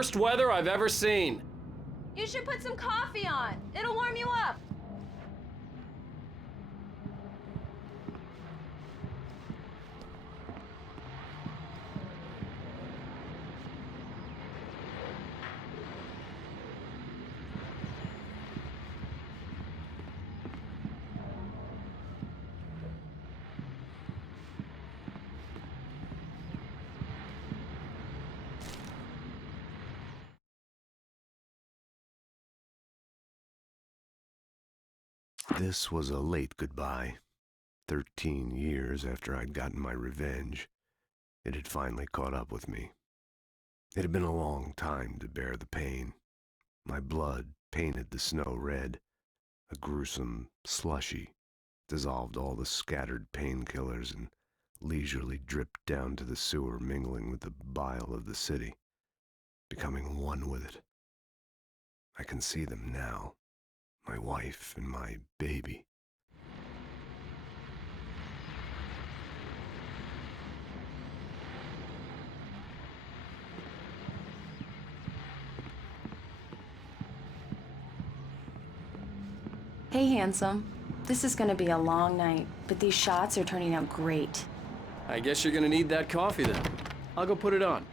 worst weather I've ever seen. You should put some coffee on. It'll warm you up. This was a late goodbye. 13 years after I'd gotten my revenge, it had finally caught up with me. It had been a long time to bear the pain. My blood painted the snow red. A gruesome slushy dissolved all the scattered painkillers and leisurely dripped down to the sewer, mingling with the bile of the city, becoming one with it. I can see them now. My wife and my baby. Hey, handsome. This is gonna be a long night, but these shots are turning out great. I guess you're gonna need that coffee then. I'll go put it on.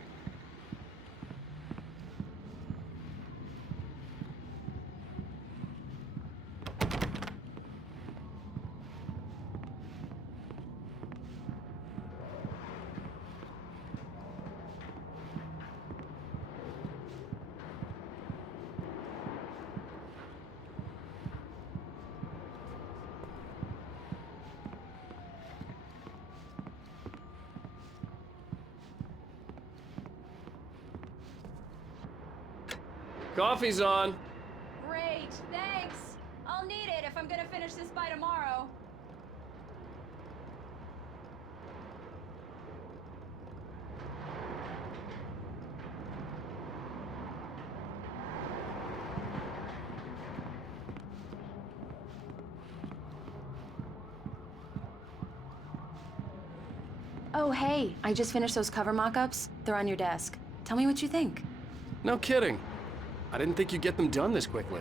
Coffee's on. Great, thanks. I'll need it if I'm gonna finish this by tomorrow. Oh, hey, I just finished those cover mock-ups. They're on your desk. Tell me what you think. No kidding. I didn't think you'd get them done this quickly.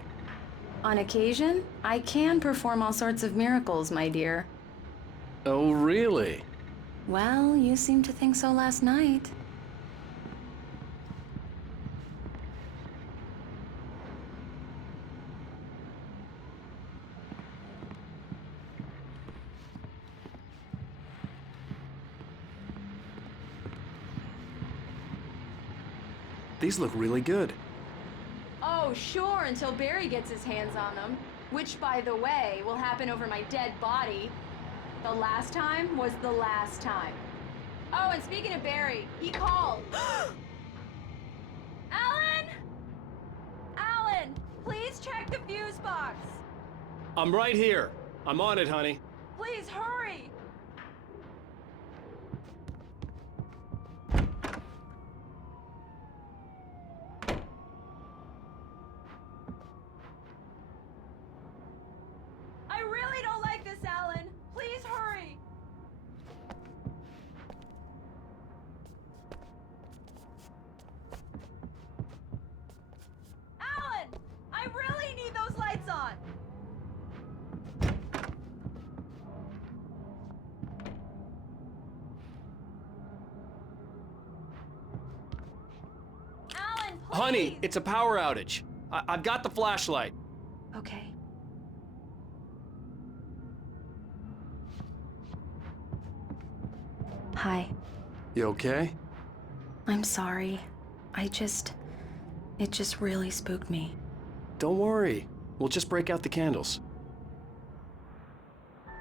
On occasion, I can perform all sorts of miracles, my dear. Oh, really? Well, you seemed to think so last night. These look really good. Oh, sure, until Barry gets his hands on them. Which, by the way, will happen over my dead body. The last time was the last time. Oh, and speaking of Barry, he called. Alan! Alan, please check the fuse box. I'm right here. I'm on it, honey. Please hurry. I really don't like this, Alan. Please hurry. Alan, I really need those lights on. Alan, please. Honey, it's a power outage. I've got the flashlight. Okay. Hi. You okay? I'm sorry. It just really spooked me. Don't worry. We'll just break out the candles.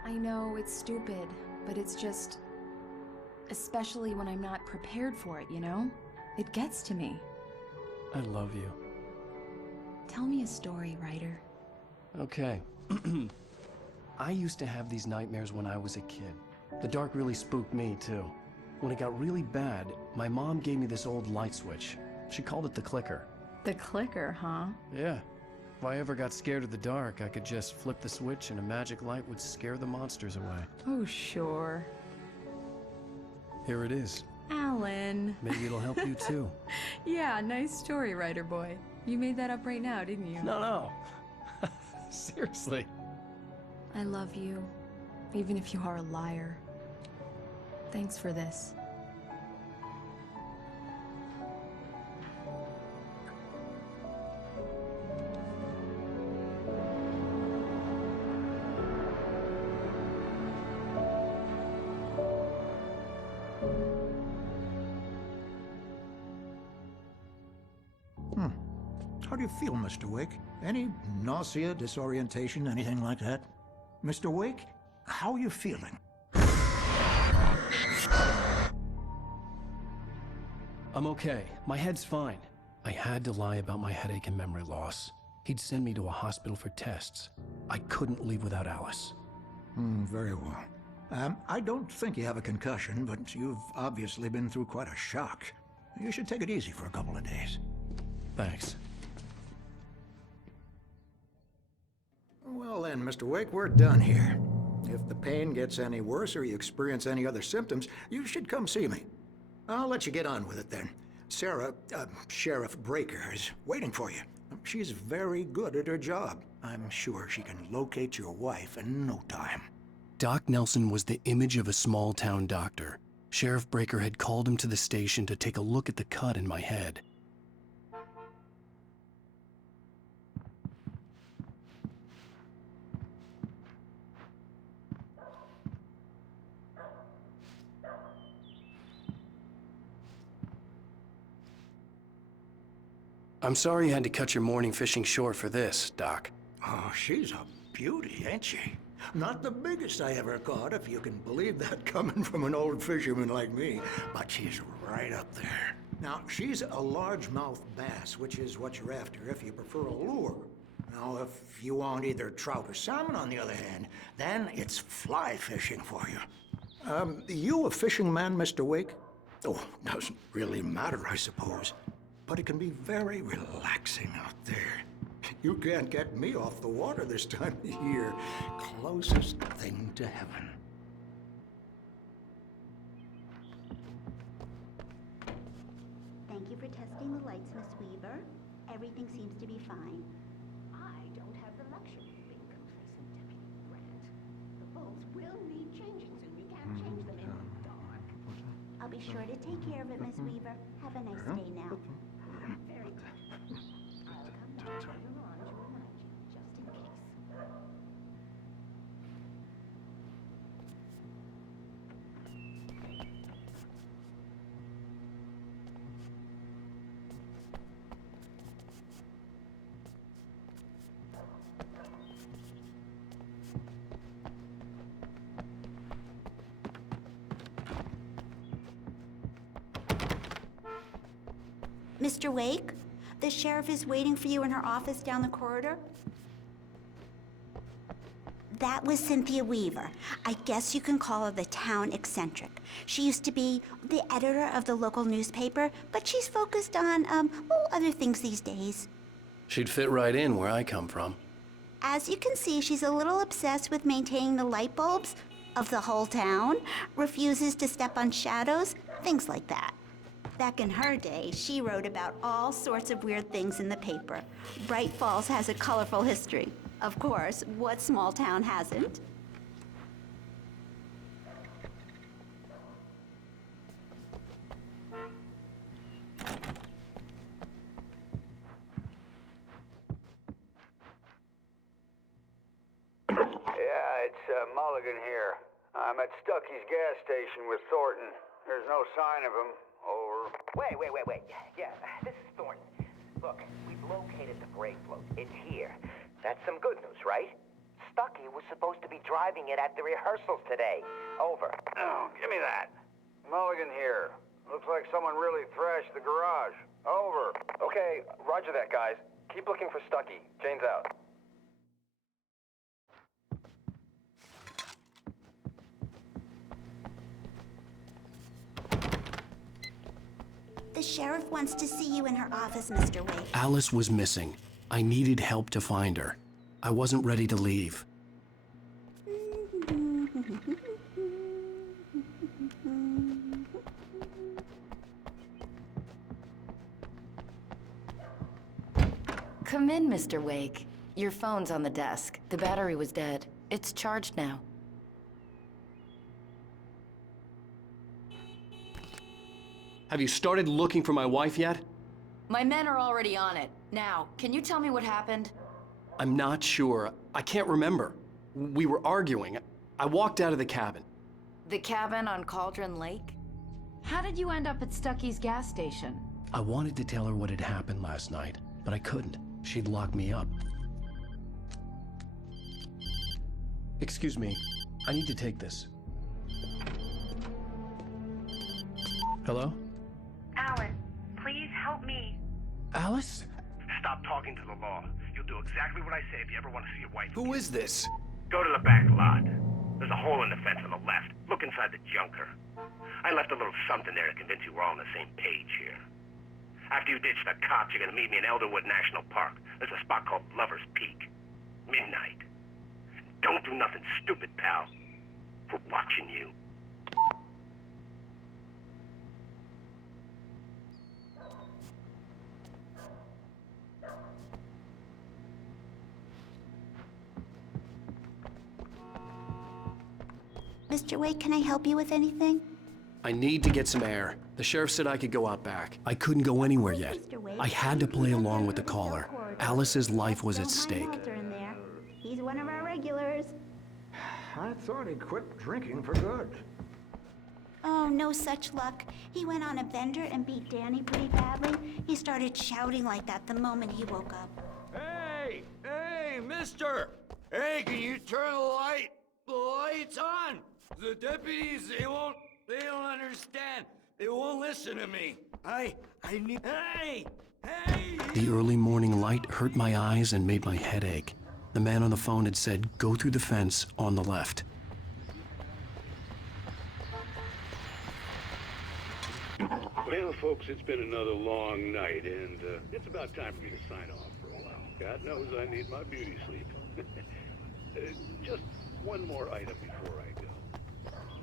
I know it's stupid, but it's just... especially when I'm not prepared for it, you know? It gets to me. I love you. Tell me a story, writer. Okay. I used to have these nightmares when I was a kid. The dark really spooked me, too. When it got really bad, my mom gave me this old light switch. She called it the clicker. The clicker, huh? Yeah. If I ever got scared of the dark, I could just flip the switch and a magic light would scare the monsters away. Oh, sure. Here it is. Alan. Maybe it'll help you too. Yeah, nice story, writer boy. You made that up right now, didn't you? No. Seriously. I love you, even if you are a liar. Thanks for this. How do you feel, Mr. Wake? Any nausea, disorientation, anything like that? Mr. Wake, how are you feeling? I'm okay. My head's fine. I had to lie about my headache and memory loss. He'd send me to a hospital for tests. I couldn't leave without Alice. Very well. I don't think you have a concussion, but you've obviously been through quite a shock. You should take it easy for a couple of days. Thanks. Well then, Mr. Wake, we're done here. If the pain gets any worse or you experience any other symptoms, you should come see me. I'll let you get on with it then. Sarah, Sheriff Breaker, is waiting for you. She's very good at her job. I'm sure she can locate your wife in no time. Doc Nelson was the image of a small-town doctor. Sheriff Breaker had called him to the station to take a look at the cut in my head. I'm sorry you had to cut your morning fishing short for this, Doc. Oh, she's a beauty, ain't she? Not the biggest I ever caught, if you can believe that coming from an old fisherman like me, but she's right up there. Now, she's a largemouth bass, which is what you're after if you prefer a lure. Now, if you want either trout or salmon, on the other hand, then it's fly fishing for you. You a fishing man, Mr. Wake? Oh, doesn't really matter, I suppose. But it can be very relaxing out there. You can't get me off the water this time of year. Closest thing to heaven. Thank you for testing the lights, Miss Weaver. Everything seems to be fine. I don't have the luxury of being complacent, Deputy Grant. The bulbs will need changing soon. You can't change them in the dark. I'll be sure to take care of it, Miss Weaver. Have a nice day now. Very good. I'll come back later on to remind you, just in case. Mr. Wake, the sheriff is waiting for you in her office down the corridor. That was Cynthia Weaver. I guess you can call her the town eccentric. She used to be the editor of the local newspaper, but she's focused on, other things these days. She'd fit right in where I come from. As you can see, she's a little obsessed with maintaining the light bulbs of the whole town, refuses to step on shadows, things like that. Back in her day, she wrote about all sorts of weird things in the paper. Bright Falls has a colorful history. Of course, what small town hasn't? Yeah, it's Mulligan here. I'm at Stucky's gas station with Thornton. There's no sign of him. Over. Wait. Yeah, this is Thornton. Look, we've located the brake float. It's here. That's some good news, right? Stucky was supposed to be driving it at the rehearsals today. Over. Oh, give me that. Mulligan here. Looks like someone really thrashed the garage. Over. Okay, roger that, guys. Keep looking for Stucky. Jane's out. The sheriff wants to see you in her office, Mr. Wake. Alice was missing. I needed help to find her. I wasn't ready to leave. Come in, Mr. Wake. Your phone's on the desk. The battery was dead. It's charged now. Have you started looking for my wife yet? My men are already on it. Now, can you tell me what happened? I'm not sure. I can't remember. We were arguing. I walked out of the cabin. The cabin on Cauldron Lake? How did you end up at Stucky's gas station? I wanted to tell her what had happened last night, but I couldn't. She'd lock me up. Excuse me. I need to take this. Hello? Alan, please help me. Alice? Stop talking to the law. You'll do exactly what I say if you ever want to see your wife. Who is this? Go to the back lot. There's a hole in the fence on the left. Look inside the junker. I left a little something there to convince you we're all on the same page here. After you ditch the cops, you're gonna meet me in Elderwood National Park. There's a spot called Lover's Peak. Midnight. Don't do nothing stupid, pal. We're watching you. Mr. Wake, can I help you with anything? I need to get some air. The sheriff said I could go out back. I couldn't go anywhere yet. Mr. Wake, I had to play along with the caller. Alice's life was at stake. Walter in there. He's one of our regulars. I thought he'd quit drinking for good. Oh, no such luck. He went on a bender and beat Danny pretty badly. He started shouting like that the moment he woke up. Hey! Hey, mister! Hey, can you turn the light? The light's on! The deputies, they don't understand. They won't listen to me. I need... Hey! Hey! The early morning light hurt my eyes and made my head ache. The man on the phone had said, go through the fence on the left. Well, folks, it's been another long night, and it's about time for me to sign off for a while. God knows I need my beauty sleep. Just one more item before I go.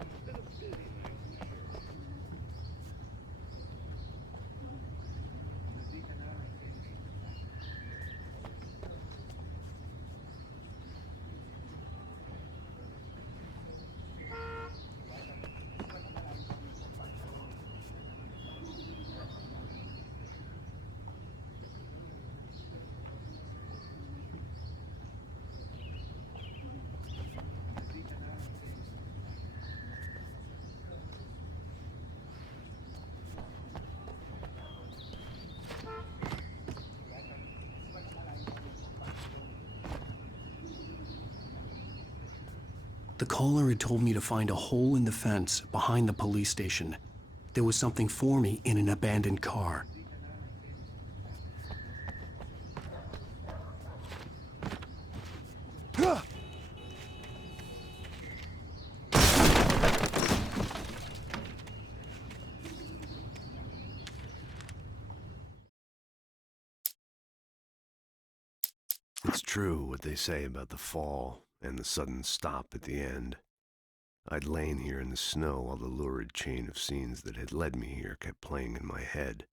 It's been a busy night, for sure. The caller had told me to find a hole in the fence behind the police station. There was something for me in an abandoned car. It's true what they say about the fall and the sudden stop at the end. I'd lain here in the snow while the lurid chain of scenes that had led me here kept playing in my head.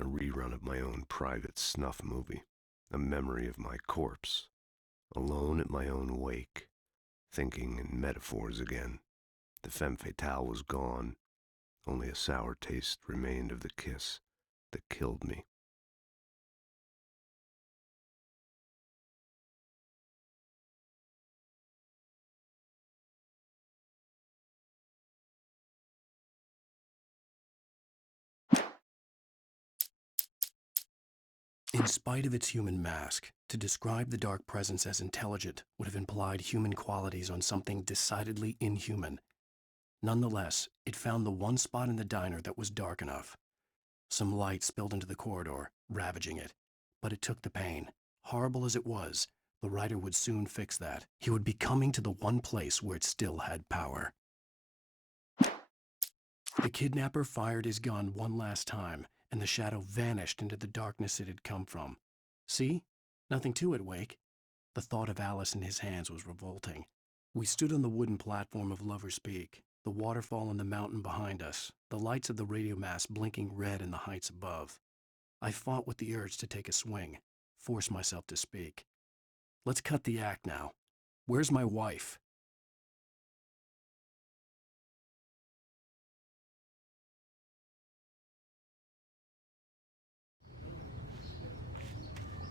A rerun of my own private snuff movie. A memory of my corpse. Alone at my own wake. Thinking in metaphors again. The femme fatale was gone. Only a sour taste remained of the kiss that killed me. In spite of its human mask, to describe the dark presence as intelligent would have implied human qualities on something decidedly inhuman. Nonetheless, it found the one spot in the diner that was dark enough. Some light spilled into the corridor, ravaging it. But it took the pain. Horrible as it was, the writer would soon fix that. He would be coming to the one place where it still had power. The kidnapper fired his gun one last time, and the shadow vanished into the darkness it had come from. See? Nothing to it, Wake. The thought of Alice in his hands was revolting. We stood on the wooden platform of Lover's Peak, the waterfall and the mountain behind us, the lights of the radio mast blinking red in the heights above. I fought with the urge to take a swing. force myself to speak. Let's cut the act now. Where's my wife?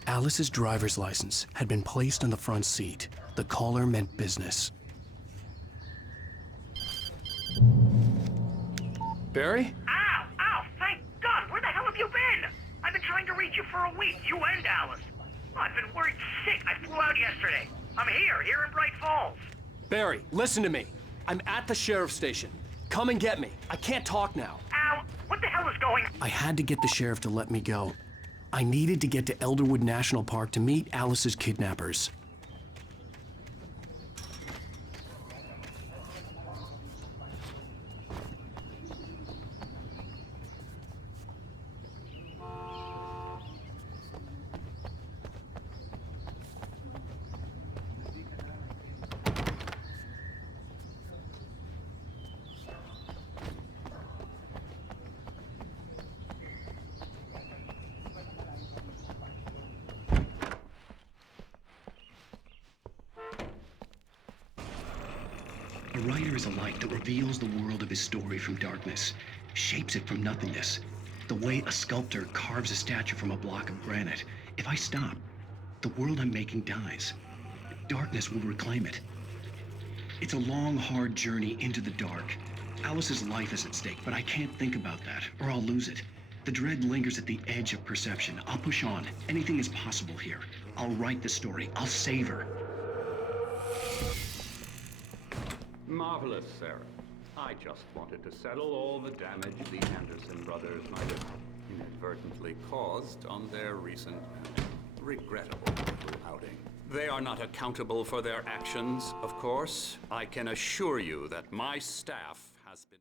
Alice's driver's license had been placed on the front seat. The caller meant business. Barry? Ow! Ow! Thank God! Where the hell have you been? I've been trying to reach you for a week, you and Alice. Oh, I've been worried sick. I flew out yesterday. I'm here in Bright Falls. Barry, listen to me. I'm at the sheriff's station. Come and get me. I can't talk now. Al, what the hell is going on? I had to get the sheriff to let me go. I needed to get to Elderwood National Park to meet Alice's kidnappers. A writer is a light that reveals the world of his story from darkness, shapes it from nothingness. The way a sculptor carves a statue from a block of granite. If I stop, the world I'm making dies. Darkness will reclaim it. It's a long, hard journey into the dark. Alice's life is at stake, but I can't think about that, or I'll lose it. The dread lingers at the edge of perception. I'll push on. Anything is possible here. I'll write the story. I'll save her. Marvelous, Sarah. I just wanted to settle all the damage the Anderson brothers might have inadvertently caused on their recent and regrettable little outing. They are not accountable for their actions, of course. I can assure you that my staff has been...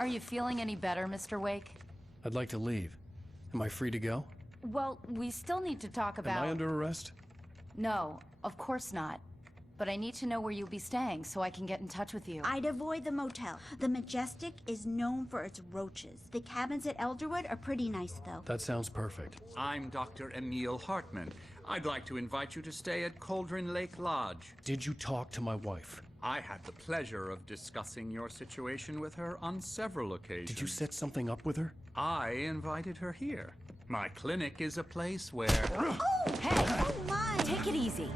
Are you feeling any better, Mr. Wake? I'd like to leave. Am I free to go? Well, we still need to talk about... Am I under arrest? No, of course not. But I need to know where you'll be staying so I can get in touch with you. I'd avoid the motel. The Majestic is known for its roaches. The cabins at Elderwood are pretty nice, though. That sounds perfect. I'm Dr. Emil Hartman. I'd like to invite you to stay at Cauldron Lake Lodge. Did you talk to my wife? I had the pleasure of discussing your situation with her on several occasions. Did you set something up with her? I invited her here. My clinic is a place where... Oh! Hey! Oh, my! Take it easy.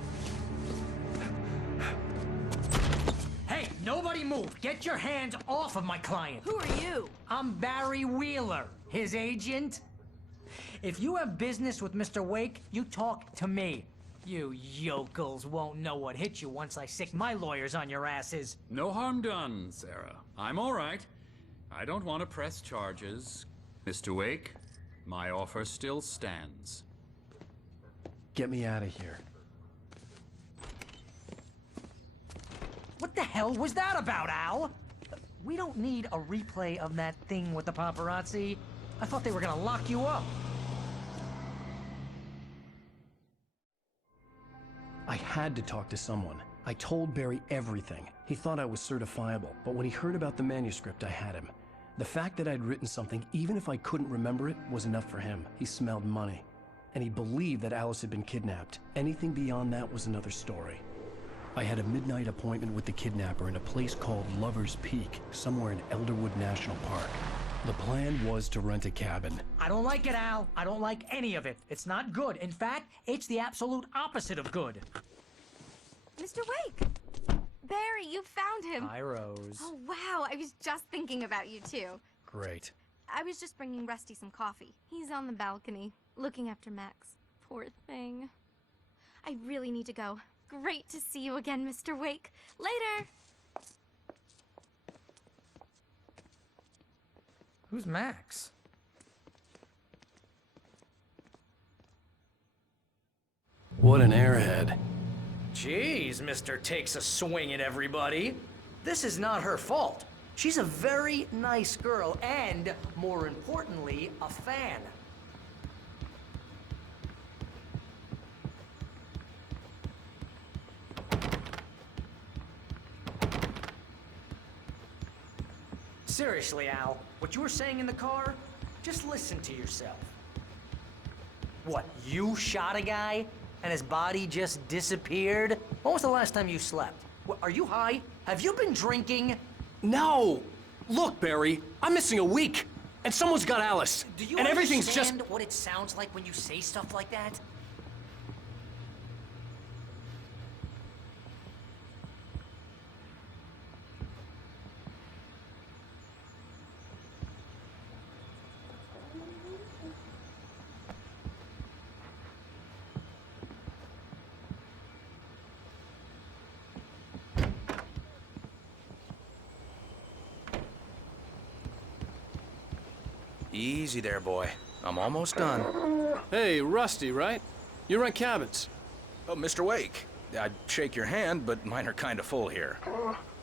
Hey, nobody move! Get your hands off of my client! Who are you? I'm Barry Wheeler, his agent. If you have business with Mr. Wake, you talk to me. You yokels won't know what hit you once I sick my lawyers on your asses. No harm done, Sarah. I'm all right. I don't want to press charges. Mr. Wake, my offer still stands. Get me out of here. What the hell was that about, Al? We don't need a replay of that thing with the paparazzi. I thought they were gonna lock you up. I had to talk to someone. I told Barry everything. He thought I was certifiable, but when he heard about the manuscript, I had him. The fact that I'd written something, even if I couldn't remember it, was enough for him. He smelled money. And he believed that Alice had been kidnapped. Anything beyond that was another story. I had a midnight appointment with the kidnapper in a place called Lover's Peak, somewhere in Elderwood National Park. The plan was to rent a cabin. I don't like it, Al. I don't like any of it. It's not good. In fact, it's the absolute opposite of good. Mr. Wake! Barry, you found him! Hi, Rose. Oh, wow. I was just thinking about you, too. Great. I was just bringing Rusty some coffee. He's on the balcony, looking after Max. Poor thing. I really need to go. Great to see you again, Mr. Wake. Later! Who's Max? What an airhead. Jeez, Mr. Takes a swing at everybody. This is not her fault. She's a very nice girl and, more importantly, a fan. Seriously, Al, what you were saying in the car, just listen to yourself. What, you shot a guy and his body just disappeared? When was the last time you slept? What, are you high? Have you been drinking? No! Look, Barry, I'm missing a week, and someone's got Alice. Do you and everything's just... understand what it sounds like when you say stuff like that? Easy there, boy. I'm almost done. Hey, Rusty, right? You rent cabins. Oh, Mr. Wake. I'd shake your hand, but mine are kind of full here.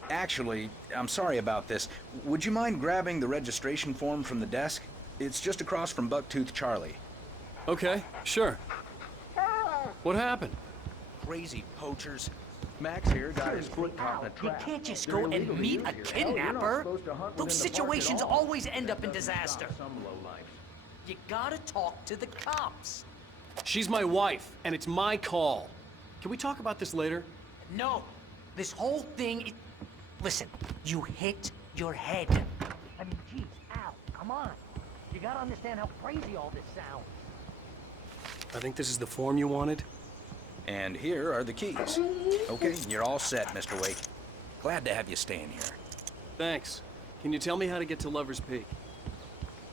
Actually, I'm sorry about this. Would you mind grabbing the registration form from the desk? It's just across from Bucktooth Charlie. Okay, sure. What happened? Crazy poachers. Max here got his foot caught in a You trap. can't just go and meet a kidnapper. Those situations always end up in disaster. You gotta talk to the cops. She's my wife, and it's my call. Can we talk about this later? No. This whole thing... Listen, you hit your head. I mean, geez, Al, come on. You gotta understand how crazy all this sounds. I think this is the form you wanted. And here are the keys. Okay, you're all set, Mr. Wake. Glad to have you staying here. Thanks. Can you tell me how to get to Lover's Peak?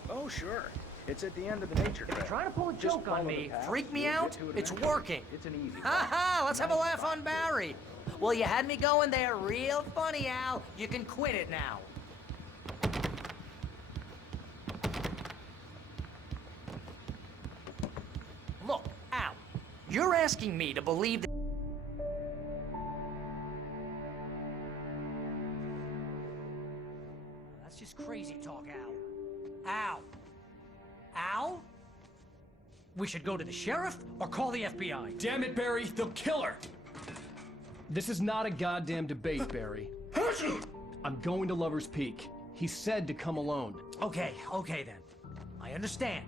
Oh, sure. It's at the end of the nature trail. Trying to pull a joke on me, freak me out? It's working. It's an easy Ha ha! Let's have a laugh on Barry. Well, you had me going there real funny, Al. You can quit it now. Look, Al, you're asking me to believe that... That's just crazy talk, Al. Al! Al? We should go to the sheriff or call the FBI. Damn it, Barry, they'll kill her! This is not a goddamn debate, Barry. I'm going to Lover's Peak. He said to come alone. Okay then. I understand.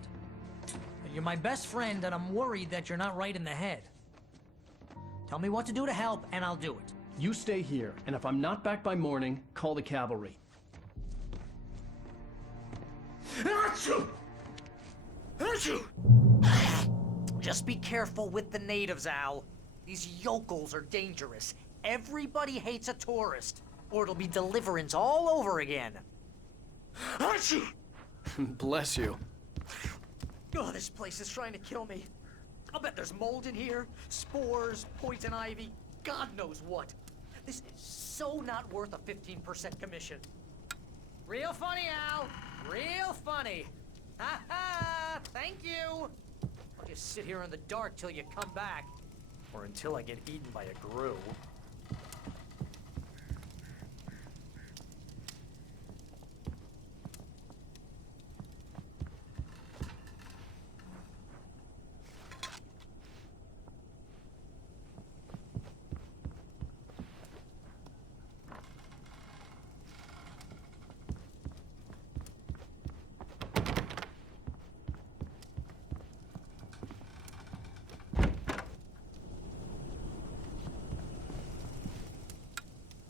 You're my best friend, and I'm worried that you're not right in the head. Tell me what to do to help, and I'll do it. You stay here, and if I'm not back by morning, call the cavalry. Just be careful with the natives, Al. These yokels are dangerous. Everybody hates a tourist, or it'll be Deliverance all over again. Bless you. Oh, this place is trying to kill me. I'll bet there's mold in here, spores, poison ivy, God knows what. This is so not worth a 15% commission. Real funny, Al. Real funny. Ha ha! Thank you. I'll just sit here in the dark till you come back. Or until I get eaten by a grue.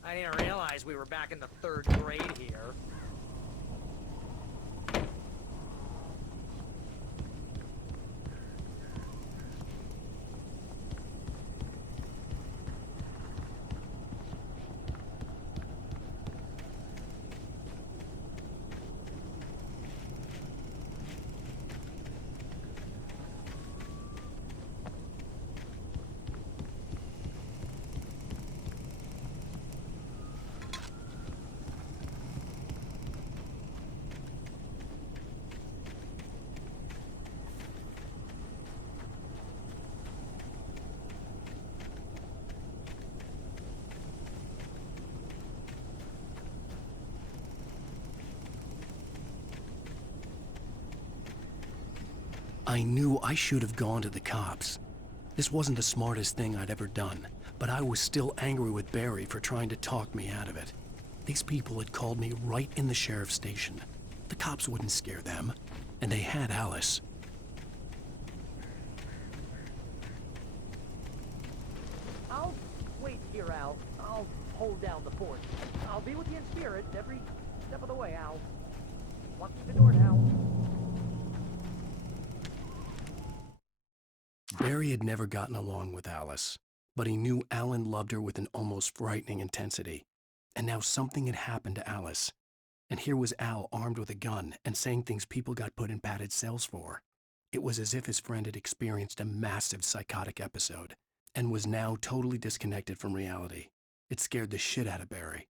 I didn't realize we were back in the 3rd grade here. I knew I should have gone to the cops. This wasn't the smartest thing I'd ever done, but I was still angry with Barry for trying to talk me out of it. These people had called me right in the sheriff's station. The cops wouldn't scare them, and they had Alice. hold down the fort. I'll be with you in spirit every step of the way, Al. Walk through the door now. Barry had never gotten along with Alice, but he knew Alan loved her with an almost frightening intensity. And now something had happened to Alice. And here was Al armed with a gun and saying things people got put in padded cells for. It was as if his friend had experienced a massive psychotic episode and was now totally disconnected from reality. It scared the shit out of Barry.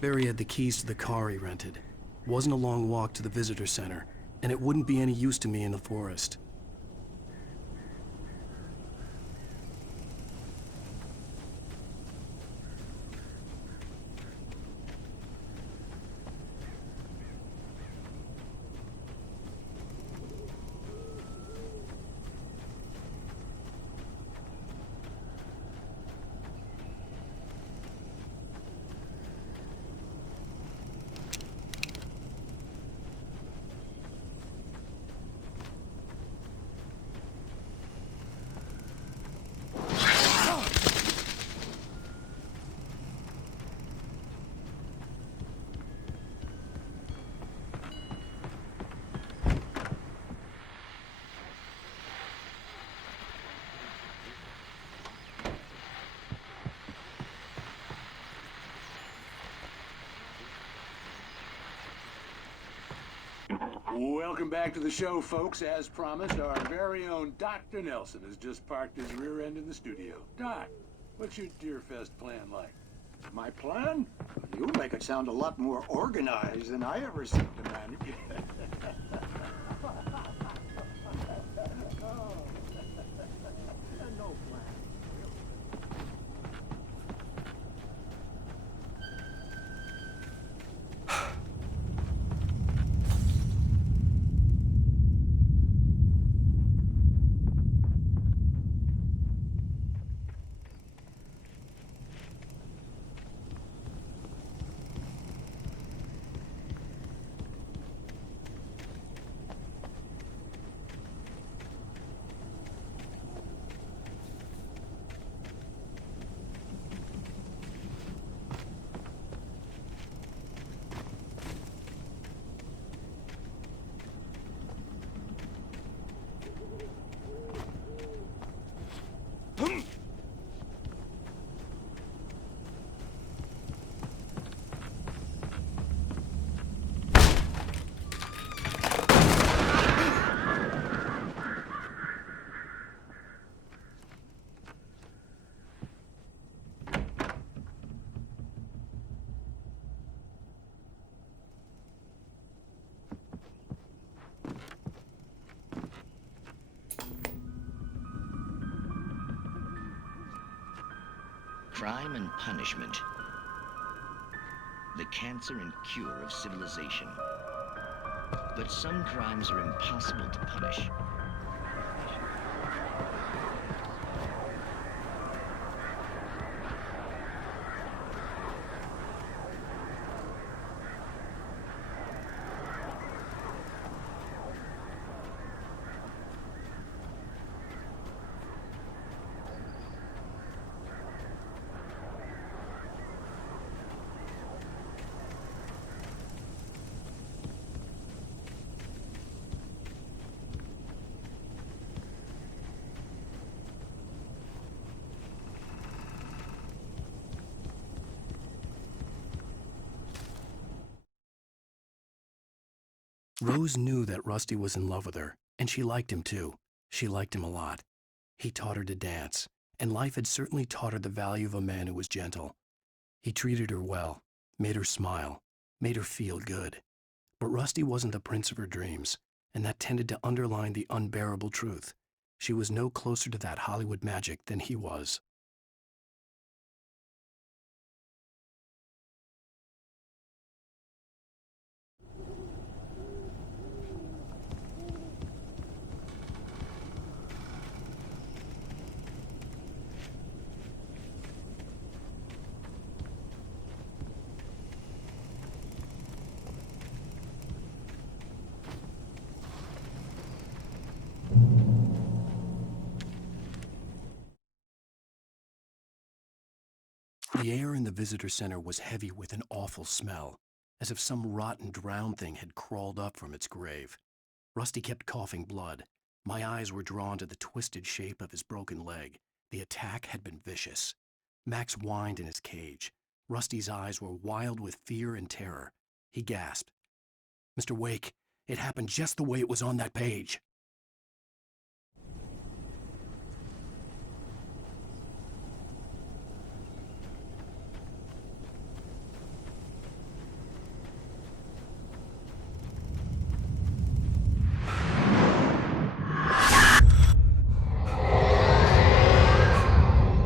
Barry had the keys to the car he rented. It wasn't a long walk to the visitor center, and it wouldn't be any use to me in the forest. Welcome back to the show, folks. As promised, our very own Dr. Nelson has just parked his rear end in the studio. Doc, what's your Deerfest plan like? My plan? You make it sound a lot more organized than I ever seem to manage. No plan. Crime and punishment. The cancer and cure of civilization. But some crimes are impossible to punish. Rose knew that Rusty was in love with her, and she liked him too. She liked him a lot. He taught her to dance, and life had certainly taught her the value of a man who was gentle. He treated her well, made her smile, made her feel good. But Rusty wasn't the prince of her dreams. and that tended to underline the unbearable truth. She was no closer to that Hollywood magic than he was. The air in the visitor center was heavy with an awful smell, as if some rotten drowned thing had crawled up from its grave. Rusty kept coughing blood. My eyes were drawn to the twisted shape of his broken leg. The attack had been vicious. Max whined in his cage. Rusty's eyes were wild with fear and terror. He gasped. "Mr. Wake, it happened just the way it was on that page."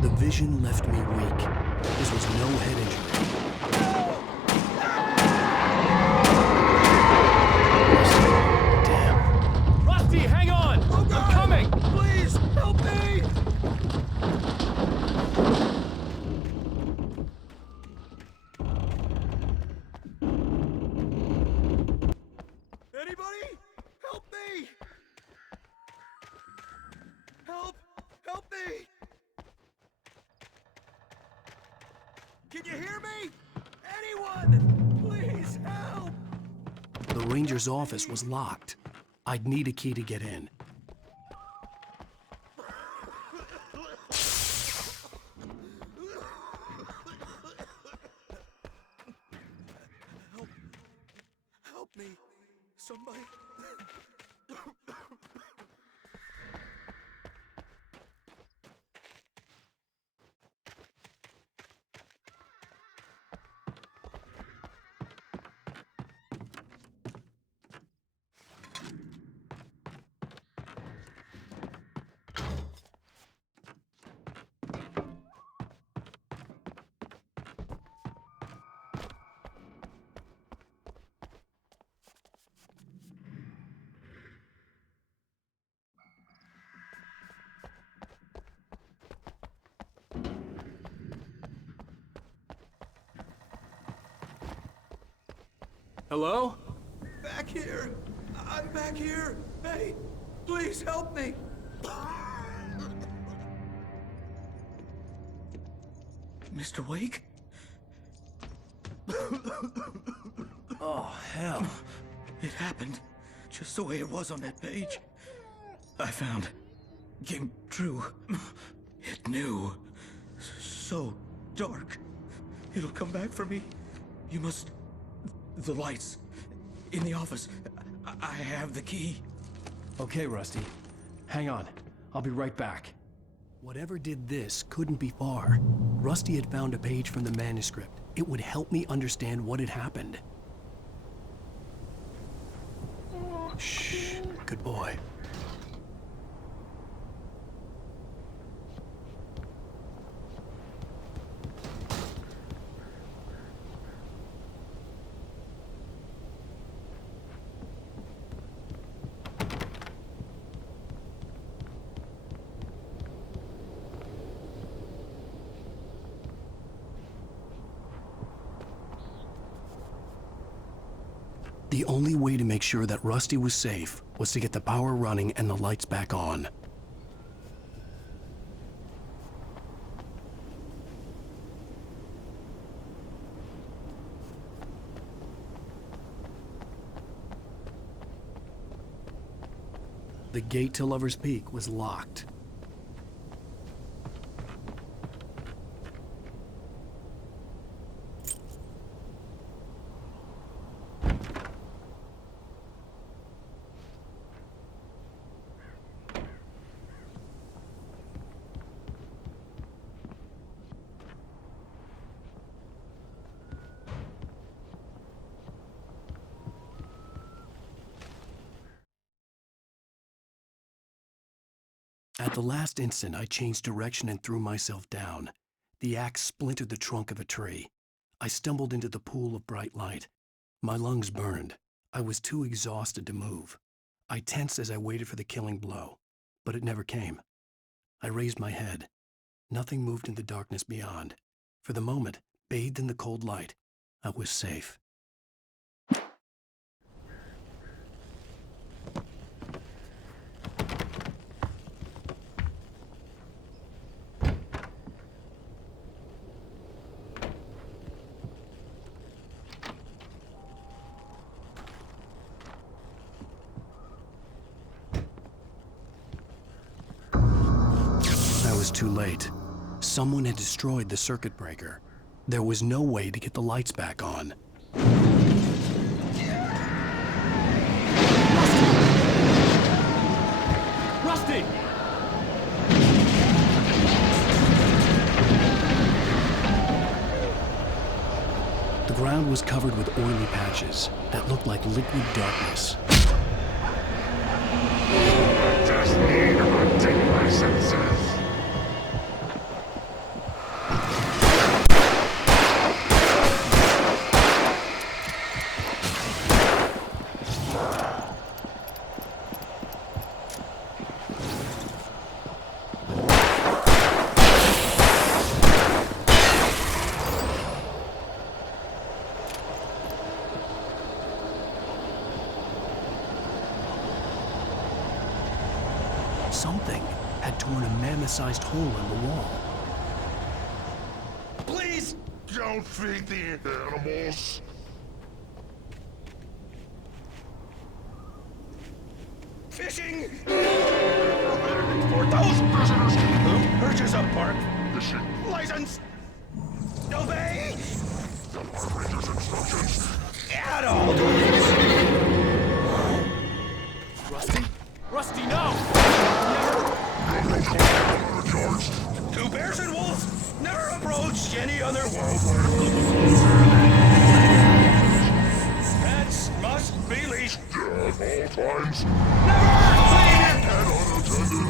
The vision left me weak. This was no head injury. Damn. Rusty, hang on! I'm coming! Please, help me! Anybody? Help me! Help! Help me! Can you hear me? Anyone! Please help! The ranger's office was locked. I'd need a key to get in. Help me! Somebody! Hello? Back here! I'm back here! Hey, please help me! Mr. Wake? Oh, hell. It happened just the way it was on that page. I found. Came true. It knew. So dark. It'll come back for me. You must... The lights. In the office. I have the key. Okay, Rusty. Hang on. I'll be right back. Whatever did this couldn't be far. Rusty had found a page from the manuscript. It would help me understand what had happened. Shh. Good boy. The only way to make sure that Rusty was safe was to get the power running and the lights back on. The gate to Lover's Peak was locked. At the last instant, I changed direction and threw myself down. The axe splintered the trunk of a tree. I stumbled into the pool of bright light. My lungs burned. I was too exhausted to move. I tensed as I waited for the killing blow, but it never came. I raised my head. Nothing moved in the darkness beyond. For the moment, bathed in the cold light, I was safe. I was too late. Someone had destroyed the circuit breaker. There was no way to get the lights back on. Rusty! The ground was covered with oily patches that looked like liquid darkness. Just need to protect my senses. Something had torn a mammoth-sized hole in the wall. Please don't feed the animals. Fishing! For those visitors who purchase a park fishing license, obey the park ranger's instructions at all. Rusty? Rusty, no! Two bears and wolves never approached any other pets must be leashed at all times. Never clean and unattended.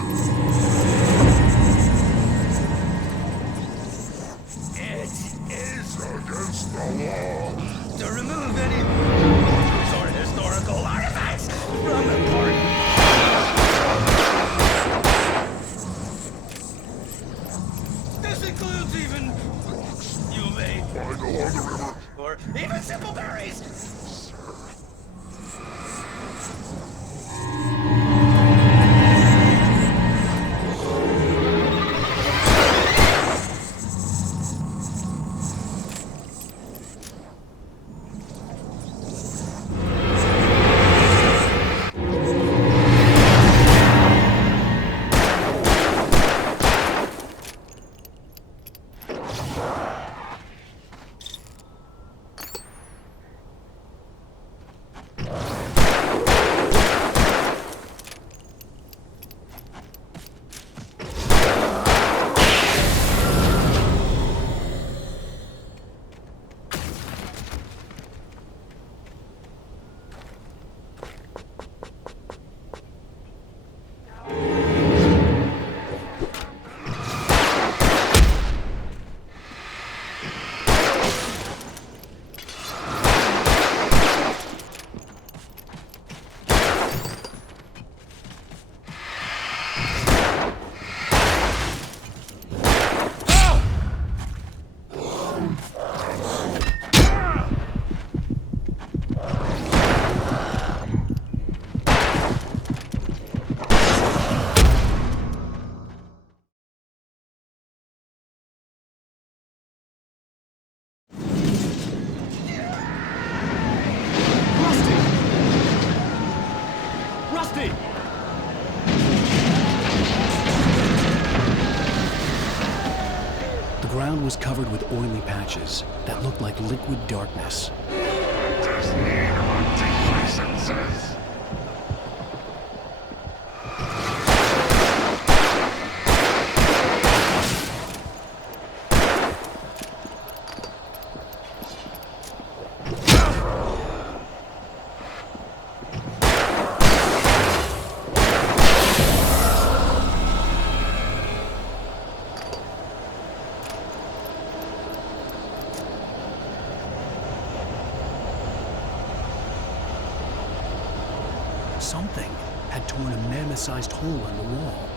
It is against the law to remove any monuments or historical artifacts from the park. This includes even you may find along the river or even simple berries. The ground was covered with oily patches that looked like liquid darkness. Just need to protect my senses. Something had torn a mammoth-sized hole in the wall.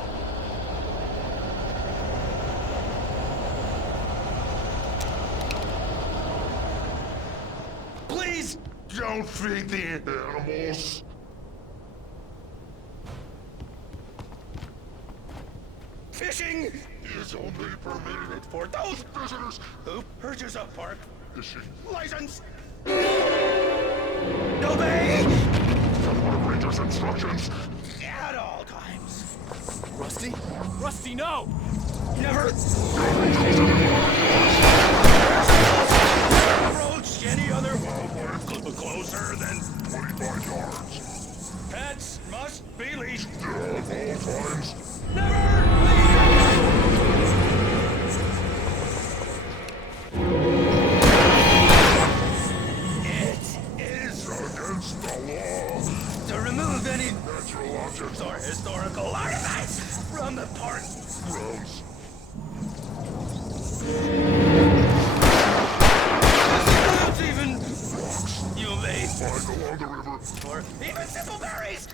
Please don't feed the animals. Fishing is only permitted for those visitors who purchase a park fishing license. Obey! Follow Ranger's instructions. At all times. Rusty? Rusty, no! Never approach any other wildlife closer than 25 yards. Pets must be leashed. At all times. Never It is against the law to remove any natural objects or historical artifacts from the park grounds. Even you may Find along the river. or even simple berries.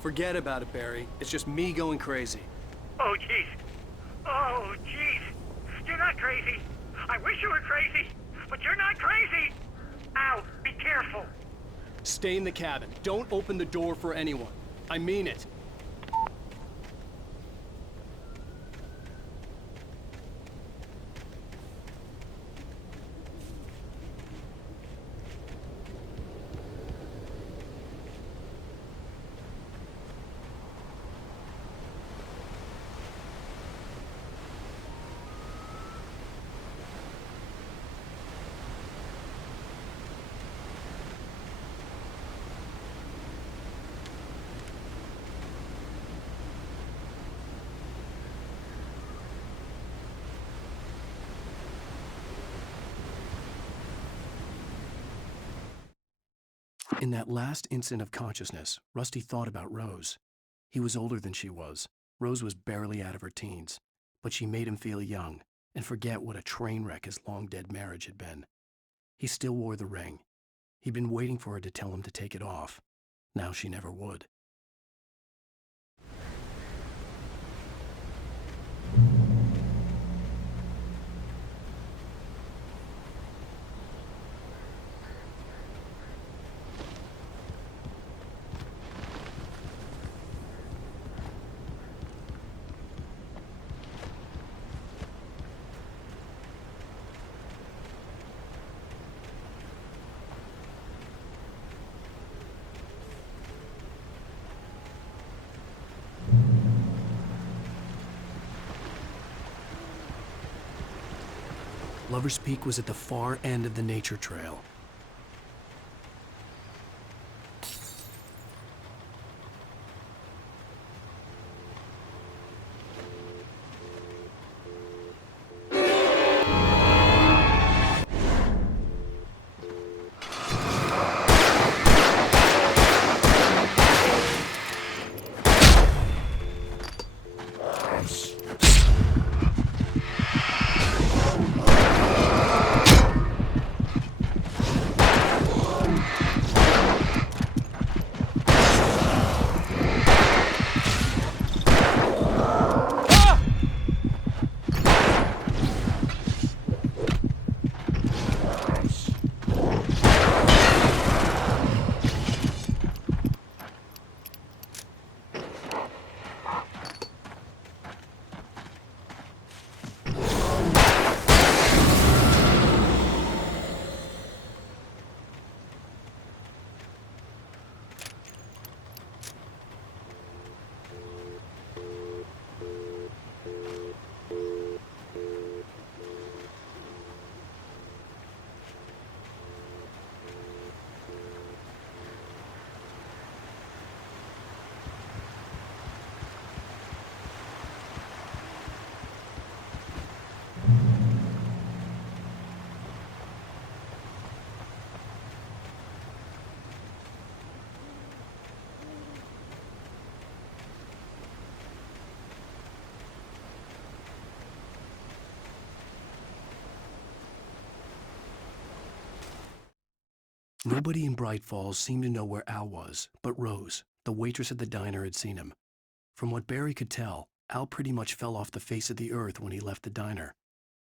Forget about it, Barry. It's just me going crazy. Oh, jeez. Oh, jeez. You're not crazy. I wish you were crazy, but you're not crazy. Ow, be careful. Stay in the cabin. Don't open the door for anyone. I mean it. In that last instant of consciousness, Rusty thought about Rose. He was older than she was. Rose was barely out of her teens, but she made him feel young and forget what a train wreck his long-dead marriage had been. He still wore the ring. He'd been waiting for her to tell him to take it off. Now she never would. Lover's Peak was at the far end of the nature trail. Nobody in Bright Falls seemed to know where Al was, but Rose, the waitress at the diner, had seen him. From what Barry could tell, Al pretty much fell off the face of the earth when he left the diner.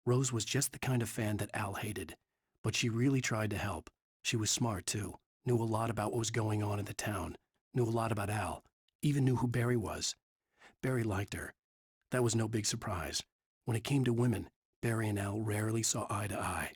Rose was just the kind of fan that Al hated, but she really tried to help. She was smart, too, knew a lot about what was going on in the town, knew a lot about Al, even knew who Barry was. Barry liked her. That was no big surprise. When it came to women, Barry and Al rarely saw eye to eye.